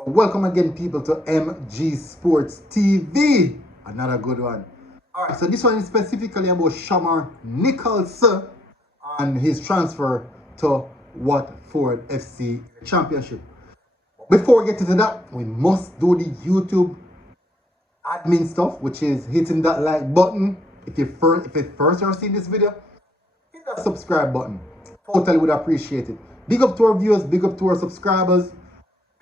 So welcome again, people, to MG Sports TV. Another good one. Alright, so this one is specifically about Shamar Nicholson and his transfer to Watford FC Championship. Before we get into that, we must do the YouTube admin stuff, which is hitting that like button. If it's first you're seeing this video, hit that subscribe button. Totally would appreciate it. Big up to our viewers, big up to our subscribers,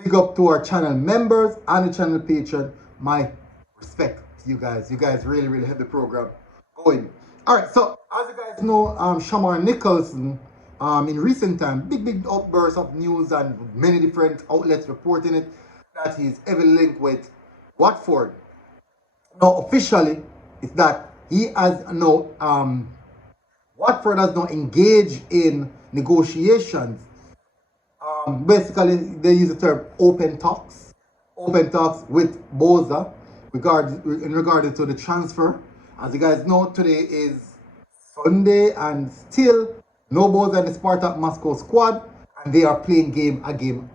big up to our channel members and the channel patron. My respect to you guys. You guys really help the program going. Alright, so as you guys know, Shamar Nicholson, in recent time, big outbursts of news and many different outlets reporting it, that he's heavily linked with Watford. Now officially, it's that he has no Watford has not engaged in negotiations. Basically, they use the term open talks with Boza in regard to the transfer. As you guys know, today is Sunday and still no Boza in the Spartak Moscow squad, and they are playing a game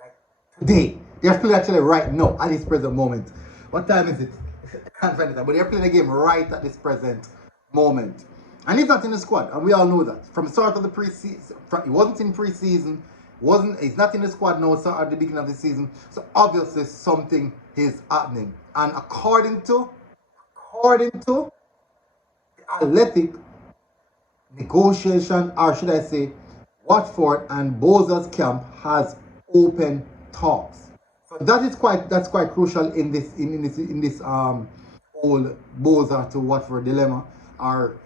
like today. They are playing actually right now at this present moment. What time is it? I can't find it, but they're playing a game right at this present moment. And he's not in the squad, and we all know that. From the start of the preseason, he wasn't in preseason, he's not in the squad now, so at the beginning of the season. So obviously something is happening. And according to the Athletic, negotiation, or should I say, Watford and Boza's camp has open talks. So that's quite crucial in this whole Boza to Watford dilemma or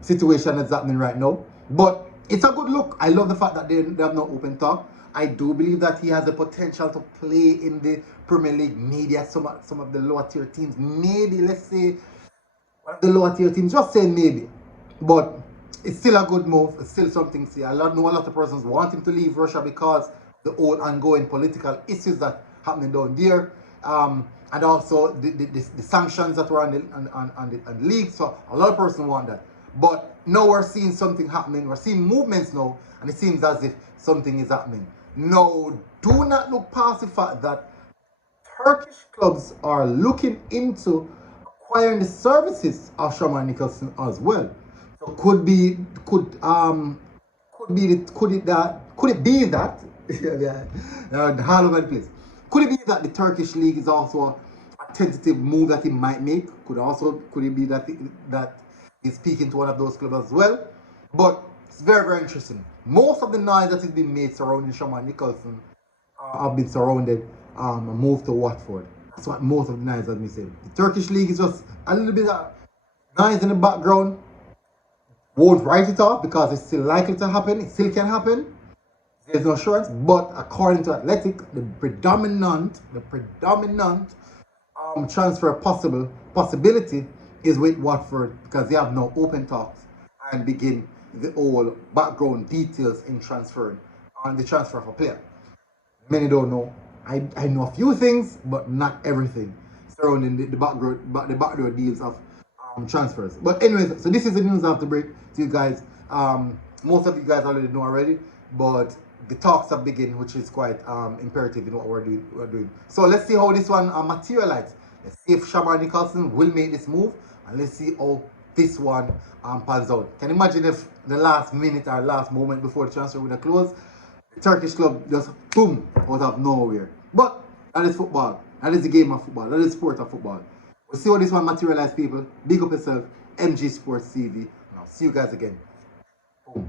situation that's happening right now. But it's a good look. I love the fact that they have no open talk. I do believe that he has the potential to play in the Premier League, maybe at some of the lower tier teams. Maybe, let's say, one of the lower tier teams. Just say maybe. But it's still a good move. It's still something to see. I know a lot of persons want him to leave Russia because the old ongoing political issues that happening down there. And also the sanctions that were on the league. So a lot of persons want that. But now we're seeing something happening. We're seeing movements now, and it seems as if something is happening. Now, do not look past the fact that Turkish clubs are looking into acquiring the services of Shamar Nicholson as well. So could it be that all over the place. Could it be that the Turkish league is also a tentative move that he might make? Could it be that he's speaking to one of those clubs as well? But it's very interesting. Most of the noise that has been made surrounding Shamar Nicholson have been surrounded a move to Watford. That's what most of the noise has been said. The Turkish league is just a little bit of noise in the background. Won't write it off because it's still likely to happen. It still can happen. There's no assurance. But according to Athletic, the predominant transfer possibility is with Watford because they have no open talks and begin the whole background details in transferring on the transfer of a player. Many don't know. I know a few things, but not everything surrounding the backdoor deals of transfers. But anyways, so this is the news I have to break to you guys. Most of you guys already know already, but the talks have begun, which is quite imperative in what we're doing. So let's see how this one materializes. Let's see if Shamar Nicholson will make this move, and let's see how this one pans out. Can you imagine if the last minute or last moment before the transfer would have closed, the Turkish club just boom out of nowhere? But that is football. That is the game of football. That is the sport of football. We'll see how this one materializes, people. Big up yourself. MG Sports TV. And I'll see you guys again. Boom.